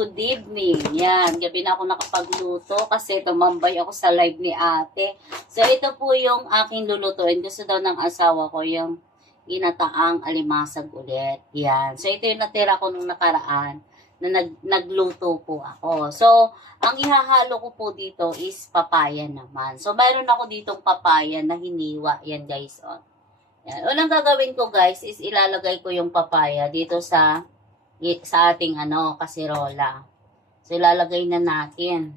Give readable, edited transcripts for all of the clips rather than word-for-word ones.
good evening. Yan, gabi na ako nakapagluto kasi tumambay ako sa live ni ate. So, ito po yung aking lulutuin. Gusto daw ng asawa ko yung ginataang alimasag ulit. Yan. So, ito yung natira ko nung nakaraan na nagluto po ako. So, ang ihahalo ko po dito is papaya naman. So, mayroon ako ditong papaya na hiniwa. Yan, guys. Oh. Yan. Unang gagawin ko, guys, is ilalagay ko yung papaya dito sa ating kasirola. So, ilalagay na natin.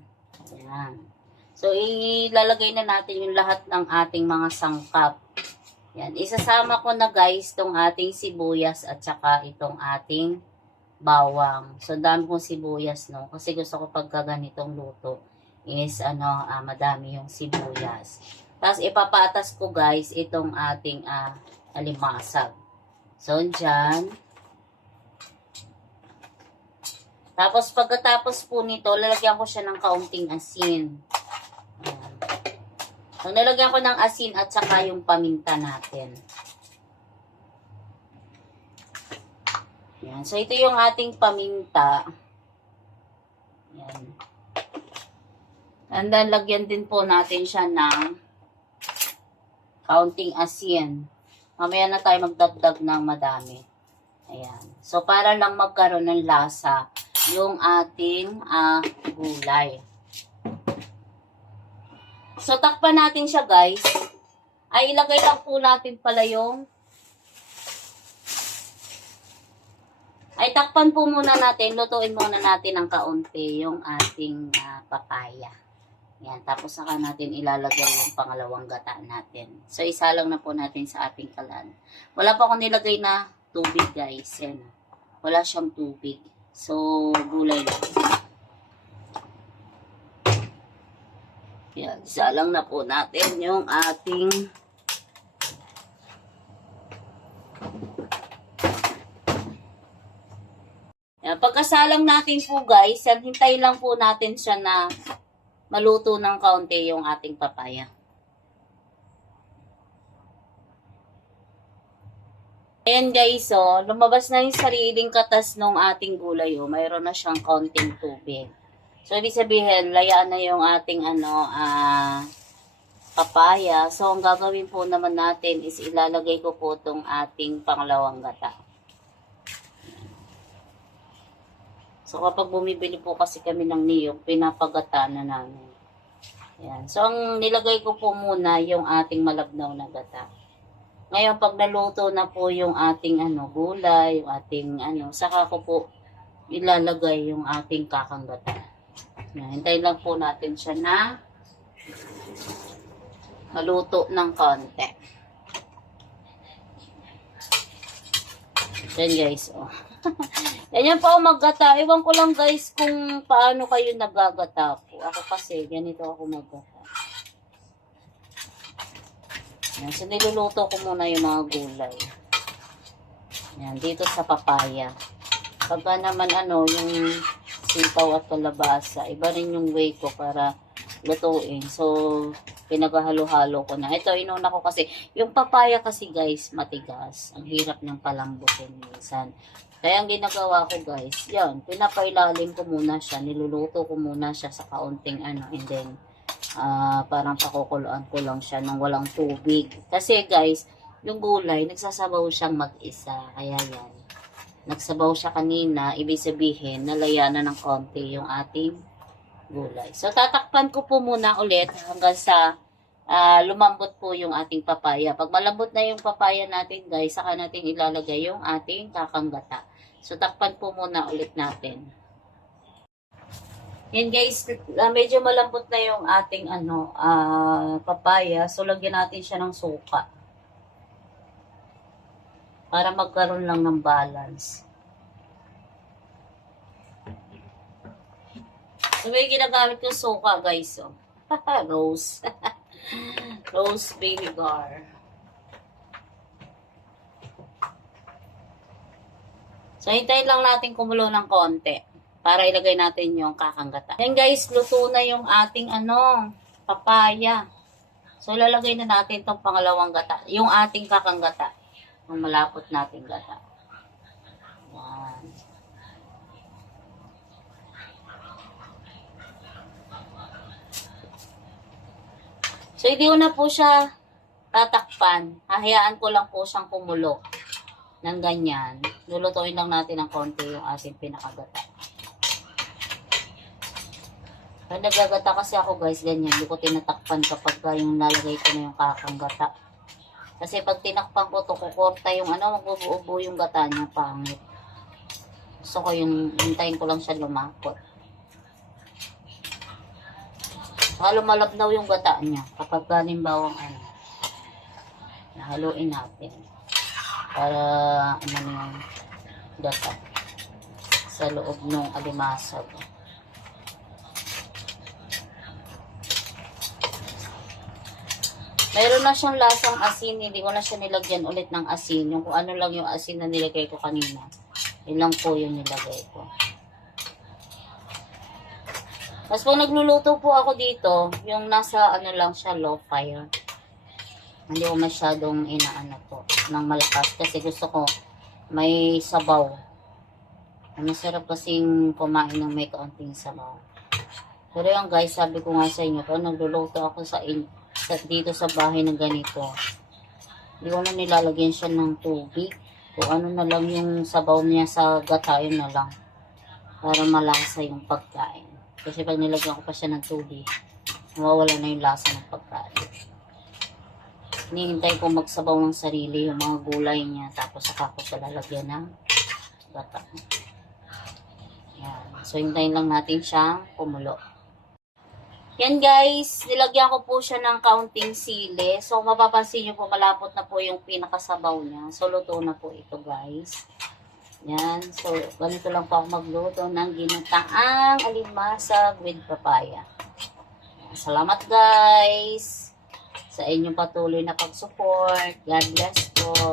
Ayan. So, ilalagay na natin yung lahat ng ating mga sangkap. Yan. Isasama ko na guys, itong ating sibuyas at saka itong ating bawang. So, dami kong sibuyas, no? Kasi gusto ko pagka ganitong luto is, madami yung sibuyas. Tapos, ipapatas ko guys, itong ating alimasag. So, dyan. Tapos, pagkatapos po nito, lalagyan ko siya ng kaunting asin. Ayan. So, nalagyan ko ng asin at saka yung paminta natin. Ayan. So, ito yung ating paminta. Ayan. And then, lagyan din po natin siya ng kaunting asin. Mamaya na tayo magdagdag ng madami. Ayan. So, para lang magkaroon ng lasa yung ating gulay. So, takpan natin siya guys. Ay, ilagay lang po natin pala yung takpan po muna natin. Lutuin muna natin ng kaunti yung ating papaya. Yan. Tapos, saka natin ilalagay yung pangalawang gata natin. So, isalang na po natin sa ating kalan. Wala pa akong nilagay na tubig guys. Yan. Wala siyang tubig. So, gulay lang. Yan, salang na po natin yung ating yan, pagkasalang natin po guys, yan, hintayin lang po natin siya na maluto ng kaunti yung ating papaya. Ayan guys, oh, lumabas na yung sariling katas ng ating gulay, oh. Mayroon na siyang kaunting tubig. So, ibig sabihin, layaan na yung ating, papaya. So, ang gagawin po naman natin is ilalagay ko po itong ating pangalawang gata. So, kapag bumibili po kasi kami ng niyog, pinapagata na namin. Ayan. So, ang nilagay ko po muna yung ating malabnaw na gata. Ngayon, pag naluto na po yung ating gulay, yung ating saka ko po ilalagay yung ating kakanggata. Hintayin lang po natin siya na maluto ng konti. Yan guys, oh. Yan po maggata. Ewan ko lang guys kung paano kayo nagagata po. Ako kasi, ganito ako maggata. Yan. So, niluluto ko muna yung mga gulay. Yan, dito sa papaya. Pagka naman yung sipaw at kalabasa, iba rin yung way ko para lutuin. So, pinaghalo-halo ko na. Ito, inuna ko kasi, yung papaya kasi guys, matigas. Ang hirap ng palambutin minsan. Kaya ang ginagawa ko guys, yan, pinapailalim ko muna siya, niluluto ko muna siya sa kaunting and then, parang pakukuluan ko lang siya ng walang tubig. Kasi guys, yung gulay, nagsasabaw siyang mag-isa. Kaya yan. Nagsabaw siya kanina, ibig sabihin, nalayanan ng konti yung ating gulay. So, tatakpan ko po muna ulit hanggang sa lumambot po yung ating papaya. Pag malambot na yung papaya natin guys, saka natin ilalagay yung ating kakanggata. So, takpan po muna ulit natin. Yan guys, medyo malambot na yung ating papaya. So, lagyan natin siya ng suka. Para magkaroon lang ng balance. So, may ginagamit ko suka guys. Oh. Rose. Rose vinegar. So, hintayin lang natin kumulo ng konti. Para ilagay natin yung kakanggata. Yan guys, luto na yung ating papaya. So, lalagay na natin itong pangalawang gata. Yung ating kakanggata. Yung malapot nating gata. Yan. So, hindi ko na po siya tatakpan. Hahayaan ko lang po siyang kumulo ng ganyan. Lulutuin lang natin ng konti yung ating pinakagata. Pag nagagata kasi ako guys, ganyan. Hindi ko tinatakpan kapag yung lalagay ko na yung kakang gata. Kasi pag tinakpan ko to, kukorta yung magbubuo yung gata niya, pangit. Gusto ko yung, hintayin ko lang siya lumakot. Saka lumalabnaw yung gata niya kapag halimbawang nahaluin natin para yung gata sa loob ng alimasag. Mayroon na siyang lasang asin, hindi ko na siya nilagyan ulit ng asin. Yung kung ano lang yung asin na nilagay ko kanina, yun lang po yung nilagay ko. Tapos pag nagluluto po ako dito, yung nasa lang siya, low fire. Hindi ko masyadong inaano po ng malakas kasi gusto ko may sabaw. Masarap kasing kumain ng may kaunting sabaw. Pero yung guys, sabi ko nga sa inyo, pag nagluluto ako dito sa bahay na ganito, hindi ko na nilalagyan siya ng tubig. Kung ano na lang yung sabaw niya sa gata, yun na lang. Para malasa yung pagkain. Kasi pag nilagyan ko pa siya ng tubig, mawawala na yung lasa ng pagkain. Hinihintay ko magsabaw ng sarili yung mga gulay niya. Tapos saka ko siya lalagyan ng gata. Yan. So, hintayin lang natin siyang kumulo. Yan guys, nilagyan ko po siya ng kaunting sili. So, mapapansin nyo po, malapot na po yung pinakasabaw niya. So, luto na po ito guys. Yan. So, ganito lang po ako magluto ng ginataang alimasag with papaya. Salamat guys sa inyong patuloy na pag-support. God bless po.